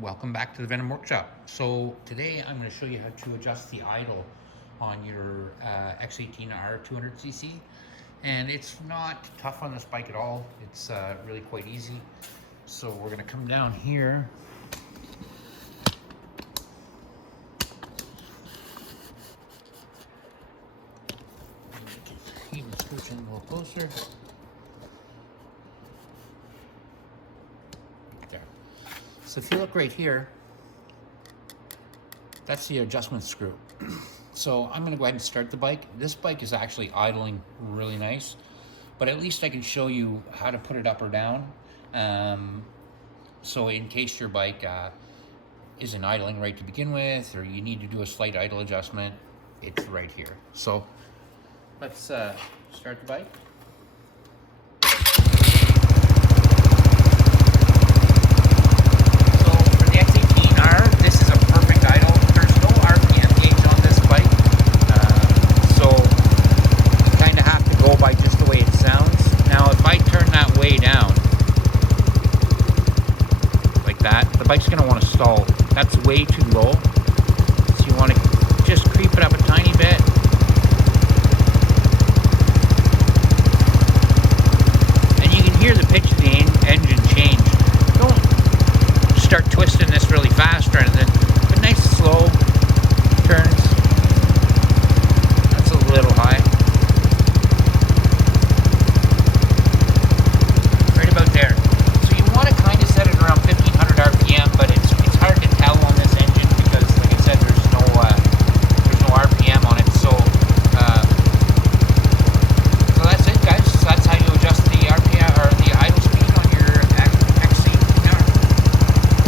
Welcome back to the Venom Workshop. So today I'm going to show you how to adjust the idle on your X18R 200cc, and it's not tough on this bike at all. It's really quite easy. So we're going to come down here. Even scooch in a little closer. There. So if you look right here, that's the adjustment screw. So I'm gonna go ahead and start the bike. This bike is actually idling really nice, but at least I can show you how to put it up or down. So in case your bike isn't idling right to begin with, or you need to do a slight idle adjustment, it's right here. So let's start the bike. The bike's going to want to stall. That's way too low. So you want to just creep it up a tiny bit. And you can hear the pitch